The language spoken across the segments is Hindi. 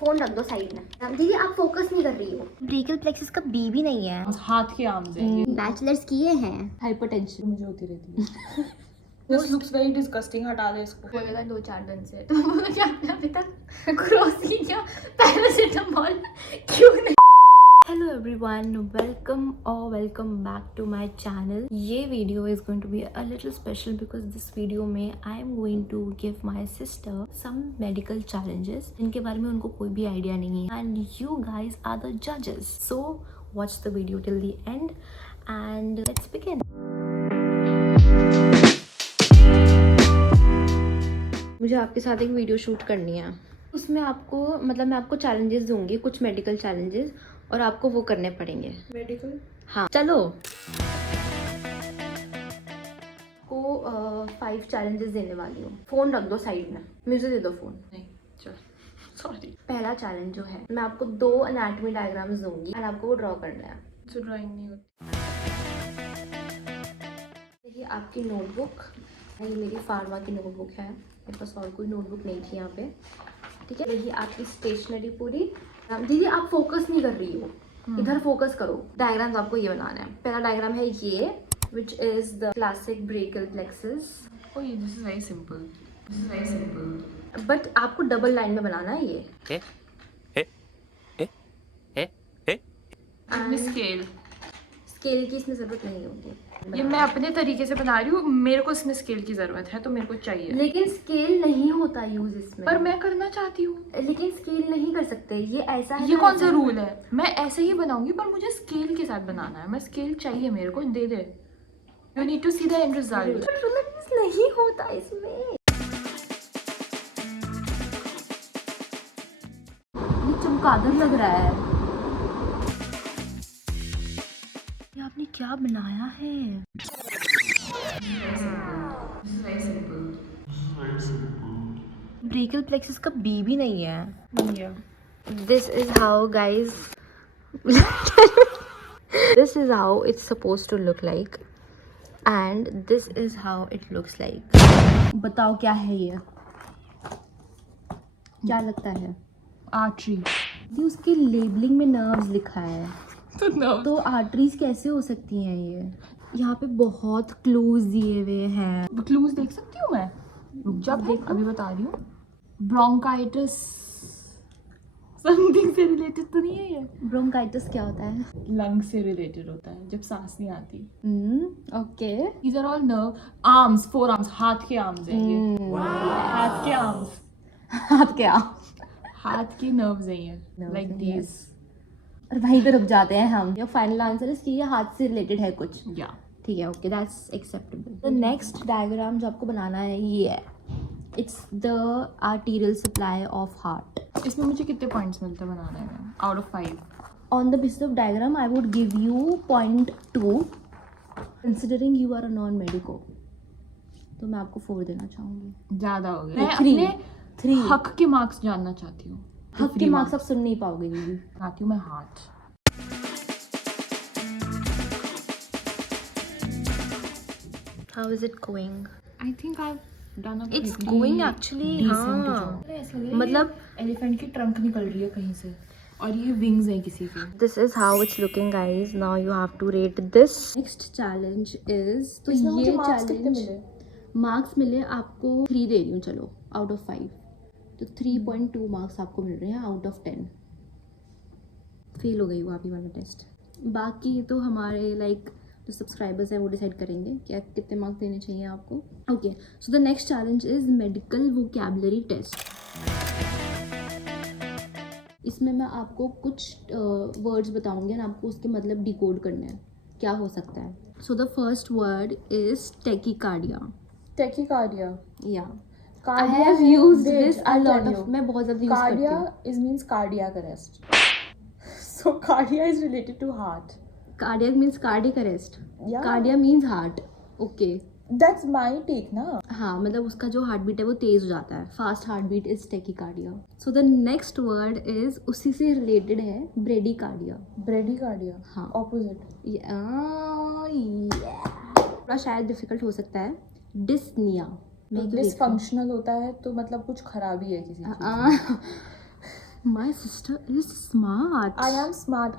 फोन रख दो साइड में। दीदी आप फोकस नहीं कर रही हो। ब्रेकियल प्लेक्सस का बी भी नहीं है। हाथ के आर्म्स हैं ये। बैचलर्स किए हैं। हाइपरटेंशन मुझे होती रहती है। This looks very disgusting. हटा दे इसको। लगा 2-4 दिन से तो मुझे अभी तक क्रोसिन या पैरासिटामोल क्यों नहीं। Hello everyone, welcome back to my channel. ये video is going to be a little special because this video में I am going to give my sister some medical challenges जिनके बारे में उनको कोई भी आइडिया नहीं है and you guys are the जजेस। So watch the video till the end and let's begin. मुझे आपके साथ एक वीडियो शूट करनी है। उसमें आपको मतलब मैं आपको चैलेंजेस दूंगी, कुछ मेडिकल चैलेंजेस, और आपको वो करने पड़ेंगे। मेडिकल? हाँ चलो। को 5 चैलेंजेस देने वाली हूँ। फोन रख दो साइड में, मुझे दे दो फोन। नहीं चल सॉरी। पहला चैलेंज जो है, मैं आपको 2 एनाटॉमी डायग्राम्स दूंगी और आपको वो ड्रॉ करना है। तो ड्राइंग नहीं होती। ये आपकी नोटबुक, ये मेरी फार्मा की नोटबुक है, मेरे पास और कोई नोटबुक नहीं थी यहाँ पे। ठीक है, यही आपकी स्टेशनरी पूरी। दीदी आप फोकस नहीं कर रही हो, इधर फोकस करो। डायग्राम्स आपको ये बनाना है। पहला डायग्राम है ये, which is the classic brachial plexus. Oh this is very simple. But आपको डबल लाइन में बनाना है ये। स्केल की इसमें जरूरत नहीं होगी। ये मैं अपने तरीके से बना रही हूँ, मेरे को इसमें स्केल की जरूरत है तो मेरे को चाहिए। लेकिन स्केल नहीं होता यूज इसमें। पर मैं करना चाहती हूँ। लेकिन स्केल नहीं कर सकते, ये ऐसा है। ये कौन सा रूल है? मैं ऐसे ही बनाऊंगी पर मुझे स्केल के साथ बनाना है। मैं स्केल चाहिए, मेरे को दे दे। You need to see the end result. नहीं होता इसमें। ये चमगादड़ लग रहा है। ये आपने क्या बनाया है? ब्रेकियल प्लेक्सस का बी भी नहीं है। बन गया। This is how guys this is how it's supposed to look like and this is how it looks like. बताओ क्या है ये? क्या लगता है? आर्टरी। ये उसके लेबलिंग में नर्व्स लिखा है, तो तो आर्टरीज कैसे हो सकती हैं? ये यहाँ पे बहुत क्लूज दिए हुए हैं। क्लूज देख सकती हूँ मैं? रुक जा, देख अभी बता रही हूँ। ब्रोंकाइटिस समथिंग से रिलेटेड तो नहीं है ये? ब्रोंकाइटिस क्या होता है? लंग से रिलेटेड होता है, जब सांस नहीं आती। Okay. These are all nerve arms, 4 arms, हाथ के आर्म्स हैं ये। हाथ के आर्म्स। हाथ क्या? हाथ की नर्व्स हैं ये, like these। और वहीं पे रुक जाते हैं हम। योर फाइनल आंसर इज कि ये हाथ से रिलेटेड है कुछ। या ठीक है, okay, that's acceptable. The next diagram जो आपको बनाना है ये है, it's the arterial supply of heart. इसमें मुझे कितने पॉइंट्स मिलते हैं बनाने में out of 5? On the basis of diagram I would give you 0.2 considering you are a non medico, तो मैं आपको 4 देना चाहूँगी। ज़्यादा हो गया। मैं 3 अपने हक के मार्क्स जानना चाहती हूँ। हक के मार्क्स आप सुन नहीं पाओगे दीदी। चाहती हूँ मैं हाथ। How is it going? I think I done a it's going actually. हाँ मतलब एलिफेंट की ट्रंक निकल रही है कहीं से और ये विंग्स हैं किसी की। This is how it's looking guys. Now you have to rate this. Next challenge is, तो ये चैलेंज मार्क्स मिले आपको 3 दे रही हूँ, चलो आउट ऑफ 5, तो 3.2 मार्क्स आपको मिल रहे हैं आउट ऑफ 10। फेल हो गई वो अभी वाला टेस्ट। बाकी तो हमारे लाइक जो सब्सक्राइबर्स हैं वो डिसाइड करेंगे क्या कितने मार्क्स देने चाहिए आपको। Okay, so the next challenge is medical vocabulary test. इसमें मैं आपको कुछ वर्ड्स बताऊंगी और आपको उसके मतलब डिकोड करना है क्या हो सकता है। So the first word is tachycardia. Tachycardia. या I have used this a lot of, मैं बहुत ज़्यादा यूज करती हूँ। Cardia is means cardiac arrest. So cardia is related to heart. Cardiac means cardiac arrest. Yeah. Cardia means heart. Okay. That's my take ना। हाँ मतलब उसका जो हार्ट बीट है वो तेज हो जाता है। Fast heart beat is tachycardia. So the next word is उसी से रिलेटेड है, ब्रेडिकार्डिया। ब्रेडिकार्डिया। हाँ ऑपोजिट। थोड़ा शायद डिफिकल्ट हो सकता है। डिस्निया। डिसफंक्शनल होता है तो मतलब कुछ खराबी है किसी चीज में। My sister is smart. I am smart.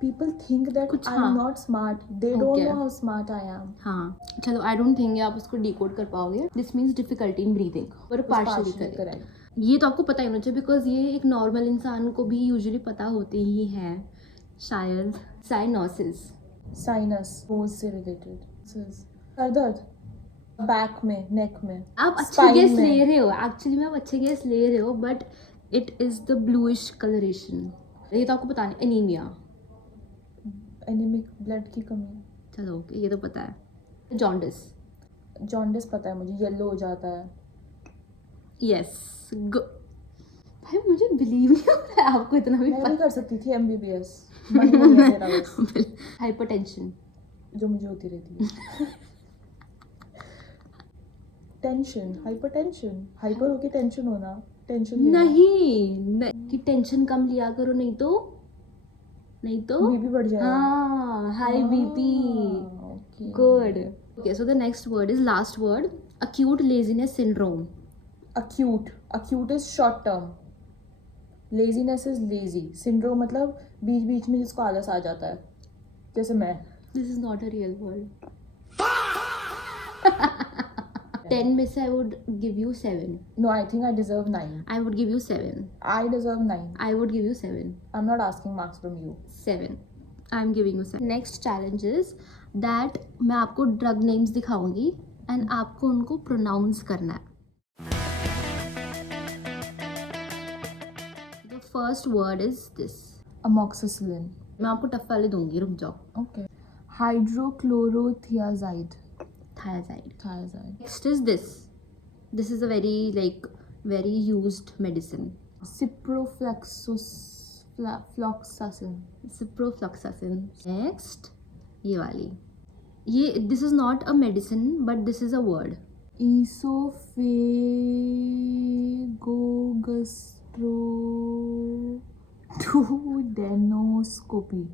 People think that कुछ I हाँ. am not smart. They don't Okay. know how smart I am. हाँ चलो, I don't think आप उसको decode कर पाओगे. This means difficulty in breathing. पर partially correct. ये तो आपको पता ही होना चाहिए बिकॉज ये एक नॉर्मल इंसान को भी यूजुअली पता होते ही है शायद. साइनोसिस. Sinus, nose से related. सर दर्द. बैक में, नेक में. आप अच्छे spine गेस में. ले रहे हो, एक्चुअली में आप अच्छे गेस ले रहे हो, but it is the bluish colouration. ये तो आपको पता नहीं. एनीमिया. Anemic, blood की कमी. चलो ओके, ये तो पता है. जॉन्डिस. जॉन्डिस पता है मुझे, येलो हो जाता है. यस. भाई मुझे बिलीव नहीं हो रहा है आपको इतना भी मैं भी पता. कर सकती थी MBBS. मन नहीं है मेरा बस. हाइपरटेंशन. जो मुझे होती रहती है. Tension, hypertension. हाइपर होके टेंशन होना. टेंशन नहीं कि टेंशन कम लिया करो, नहीं तो बीपी बढ़ जाएगा. हाँ, high BP. Okay. Good. Okay, so the next word is last word. Acute laziness syndrome. Acute is short term. Laziness is lazy. Syndrome मतलब बीच बीच में जिसको आलस आ जाता है, जैसे मैं. This is not a real word. 10 में से I would give you 7. No, I think I deserve 9. I would give you 7. I deserve 9. I would give you 7. I'm not asking marks from you. 7. I'm giving you 7. Next challenge is that मैं आपको drug names दिखाऊंगी and आपको उनको pronounce करना है. The first word is this. Amoxicillin. मैं आपको टफ वाले दूंगी, रुक जाओ. Okay. Hydrochlorothiazide. Thiazide. Next is this. This is a very used medicine. Ciprofloxacin. Next, ये वाली. This is not a medicine, but this is a word. Esophagogastroduodenoscopy.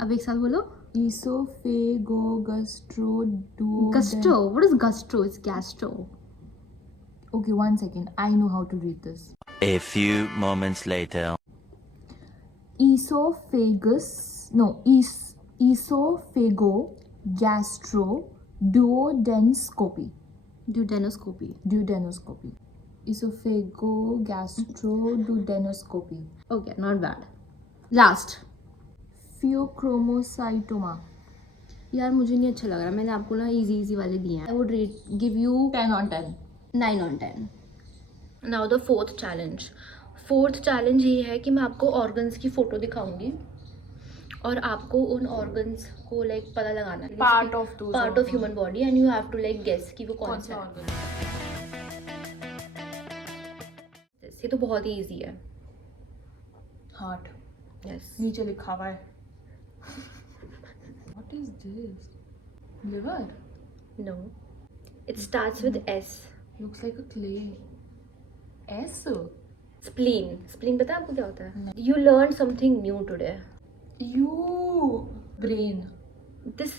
अब एक साथ बोलो. Esophagogastroduoden. Gastro. What is gastro? It's gastro. Okay, 1 second. I know how to read this. A few moments later. Esophagogastroduodenoscopy. Duodenoscopy. Esophagogastroduodenoscopy. Okay, not bad. Last. Pheochromocytoma. यार मुझे नहीं अच्छा लग रहा. मैंने आपको ना इजी वाले दिए हैं. I would give you 10 on 10. 9 on 10. Now the fourth challenge. Fourth challenge ये है कि मैं आपको organs की फोटो दिखाऊंगी और आपको उन organs को पता लगाना है. Part of human body and you have to guess कि वो कौन सा है. ये तो बहुत ही easy है. Heart. Yes. नीचे लिखा हुआ है. What is this? Liver? No. It starts with S. Looks like a clay. S? Spleen. Spleen पता है आपको क्या होता है? You learned something new today. You. Brain. This.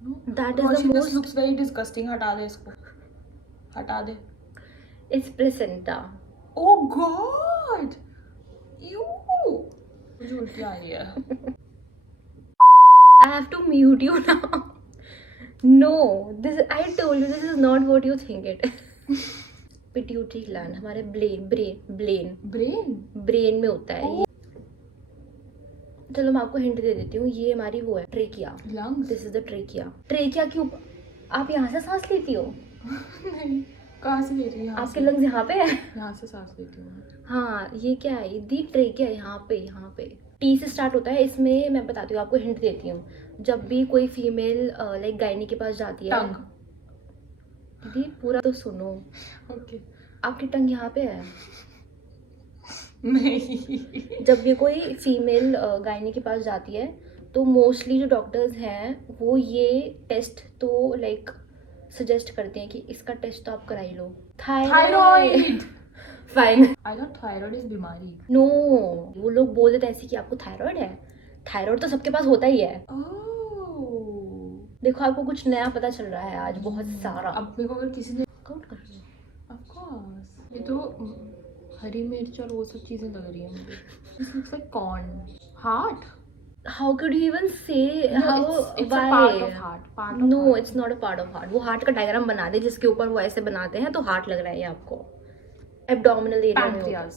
No. That is Roshi, the this most. looks very disgusting. हटा दे इसको. हटा दे. It's placenta. Oh God! Ew! मुझे उल्टी आ रही है. I have to mute you now. No, I told you this is not what you think it is. Pituitary gland हमारे brain में होता है. चलो मैं आपको हिंट दे देती हूँ. ये हमारी वो है trachea. Lungs? This is the trachea. Trachea के ऊपर आप यहाँ से सांस लेती हो? नहीं. कहाँ से ले रही है? आपके लंग्स यहाँ पे है. यहाँ से सांस लेती हूँ. हाँ, ये क्या है? दी ट्रेकिया यहाँ पे टी से स्टार्ट होता है. इसमें मैं बताती हूँ, आपको हिंट देती हूँ. जब भी कोई फीमेल गायनी के पास जाती है. दीदी पूरा तो सुनो. Okay. आपकी टंग यहाँ पे है. नहीं. जब भी कोई फीमेल गायनी के पास जाती है तो मोस्टली जो डॉक्टर्स हैं वो ये टेस्ट तो सजेस्ट करते हैं कि इसका टेस्ट तो आप करा ही लो. Thyroid. Fine. I thought thyroid is बीमारी. नो, वो लोग बोल देते ऐसे कि आपको थायराइड है. थायराइड तो सबके पास होता ही है. देखो आपको कुछ नया पता चल रहा है आज बहुत सारा. अब मेरे को अगर किसी ने काउंट कर लो. Of course. ये तो हरी मिर्च और वो सब चीजें लग रही है मुझे. This looks like corn. Heart? How could you even say how? It's why? a part of heart. Part of No, heart. it's not a part of heart. वो हार्ट का डायग्राम बना दे जिसके ऊपर वो ऐसे बनाते हैं तो हार्ट लग रहा है ये आपको. एब्डोमिनल एरिया में Pancreas.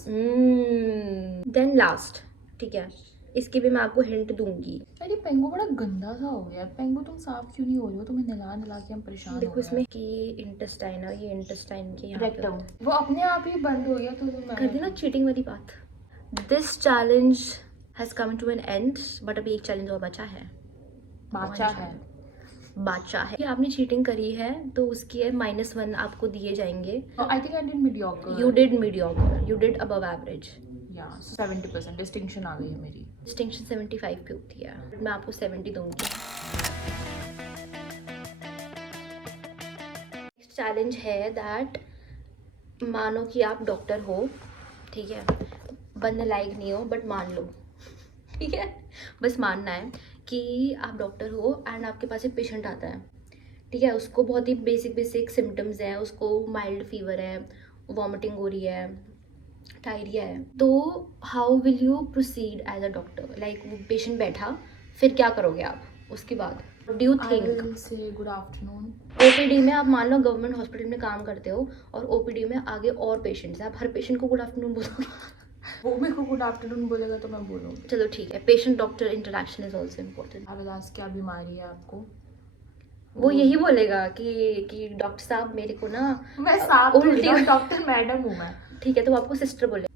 देन लास्ट, ठीक है, इसकी भी मैं आपको हिंट दूंगी. अरे पेंगो बड़ा गंदा सा हो गया. पेंगो तुम साफ क्यों नहीं हो रही हो? तुम्हें नला के हम परेशान हो देखो गए. इसमें कि इंटेस्टाइन है, ये इंटेस्टाइन के यहाँ पे रेक्टम. होता है. वो अपने आप ही बंद हो गया तो कर दी ना चीटिंग वाली बात. This challenge has come to an end, but अभी एक चैलेंज और बचा है. बाचा है. बाचा है कि आपने चीटिंग करी है तो उसकी है -1 आपको दिए जाएंगे. आई think I did mediocre. You did mediocre, you did above average. या 70% डिस्टिंक्शन आ गई है मेरी. डिस्टिंक्शन 75 पे होती है, मैं आपको 70 दूंगी. चैलेंज है दैट मानो कि आप डॉक्टर हो, ठीक है, बनने लायक नहीं हो बट मान लो, ठीक है, बस मानना है कि आप डॉक्टर हो एंड आपके पास एक पेशेंट आता है, ठीक है, उसको बहुत ही बेसिक सिम्टम्स हैं, उसको माइल्ड फीवर है, वॉमिटिंग हो रही है, डायरिया है, तो how will you proceed as a doctor. Like वो पेशेंट बैठा, फिर क्या करोगे आप उसके बाद? Do you I think will say good afternoon. OPD में आप मान लो गवर्नमेंट हॉस्पिटल में काम करते हो और ओपीडी में आगे और पेशेंट्स हैं, आप हर पेशेंट को गुड आफ्टरनून बोलोगे? वो मेरे को गुड आफ्टरनून बोलेगा तो मैं बोलूँगी. चलो ठीक है, patient doctor interaction is also important. अविलास क्या बीमारी है आपको? वो यही बोलेगा कि डॉक्टर साहब मेरे को ना मैं साफ उल्टी उल्टी डॉक्टर मैडम हूँ मैं. ठीक है, तो वो आपको सिस्टर बोले.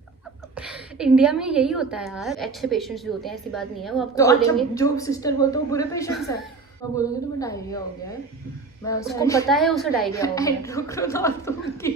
इंडिया में यही होता है यार, अच्छे पेशेंट्स भी होते हैं, ऐसी बात नहीं है, वो आपको तो बोलेंगे. अच्छा जो सिस्टर बोलते हो बुरे पेशेंट्स हैं. मैं बोलूँगी तुम्हें डायरिया हो गया है. मैं उसको पता है उसे डायरिया हो गया. हाइड्रोक्लोरोल दूंगी.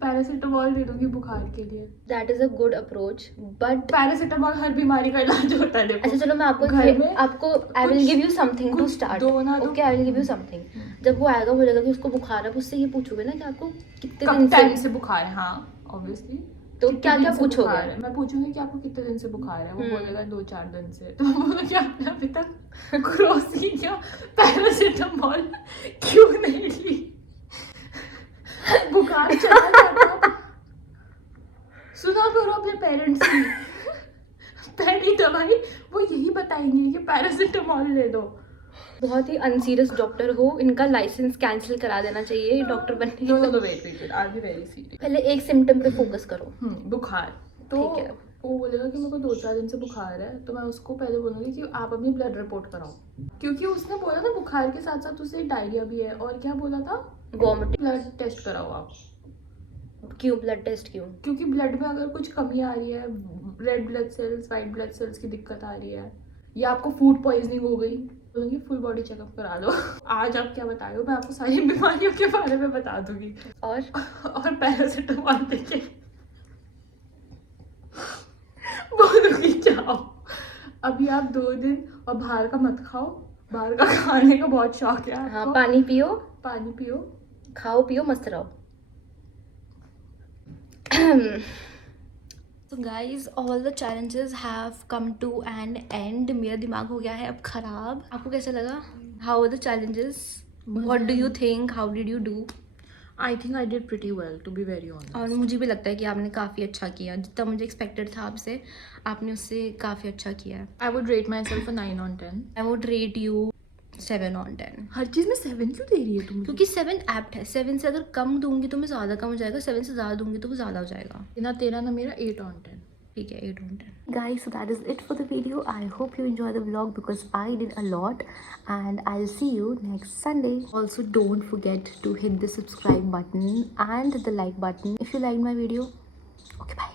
पैरासीटामोल दे दूंगी बुखार के लिए. That is a good approach but paracetamol हर बीमारी का इलाज होता है. देखो अच्छा चलो मैं आपको घर में I will give you something to कुछ स्टार्ट. दो ना दो. Okay, I will give you something. जब वो आएगा बोलेगा कि उसको बुखार है, उससे ये पूछोगे ना कि आपको कितने कब दिन टाइम से, से बुखार है. हाँ ऑब्वियसली. तो क्या क्या पूछोगे? मैं पूछूंगी कि आपको कितने दिन से बुखार है. वो हम्म. बोलेगा 2-4 दिन से. तो मैं बोलूँगी आपने अभी तक क्रोसिन या पैरासीटामोल क्यों नहीं ली? बुखार चला जाता. सुना करो अपने पेरेंट्स की. पहली दवाई वो यही बताएंगे कि पैरासीटामोल ले दो. बहुत ही अनसीरियस डॉक्टर हो, इनका लाइसेंस कैंसिल करा देना चाहिए डॉक्टर बनने नो के. No wait I be very serious. पहले एक सिम्टम पे फोकस करो. बुखार. तो ठीक है. वो बोलेगा कि मेरे को 2-4 दिन से बुखार है, तो मैं उसको पहले बोलूँगी कि आप अपनी ब्लड रिपोर्ट कराओ. क्योंकि उसने बोला था बुखार के साथ साथ उसे डायरिया भी है. और क्या बोला था? वॉमिटिंग. ब्लड टेस्ट कराओ आप. क्यों ब्लड टेस्ट क्यों? क्योंकि ब्लड में अगर कुछ कमी आ रही है, red blood cells, white blood cells की दिक्कत आ रही है, या आपको फूड पॉइजनिंग हो गई, बोलूँगी फुल बॉडी चेकअप करा लो. आज आप क्या बता रहे हो? मैं आपको सारी बीमारियों के बारे में बता दूंगी. और पैरासीटामोल देके बोलूँगी जाओ अभी आप 2 दिन और बाहर का मत खाओ. बाहर का खाने का बहुत शौक है आपको. हाँ, पानी पियो, पानी पियो, खाओ पियो, मस्त रहो. So guys, all the challenges have come to an end. मेरा दिमाग हो गया है अब खराब. आपको कैसा लगा? How were the challenges? What do you think? How did you do? I think I did pretty well to be very honest. और मुझे भी लगता है कि आपने काफ़ी अच्छा किया. जितना मुझे एक्सपेक्टेड था आपसे, आपने उससे काफ़ी अच्छा किया है. I would rate my self 9 on 10. I would rate you 7 on 10. हर चीज़ में 7 क्यों दे रही है तुम? क्योंकि 7 एप्ट है. 7 से अगर कम दूंगी तो मैं ज़्यादा कम हो जाएगा, 7 से ज़्यादा दूंगी तो वो ज़्यादा हो जाएगा. ना तेरा ना मेरा 8 on 10. ठीक है, 8 on 10. Guys, so that is it for the video. I hope you enjoy the vlog because I did a lot, and I'll see you next Sunday. Also, don't forget to hit the subscribe button and the like button if you liked my video. Okay, bye.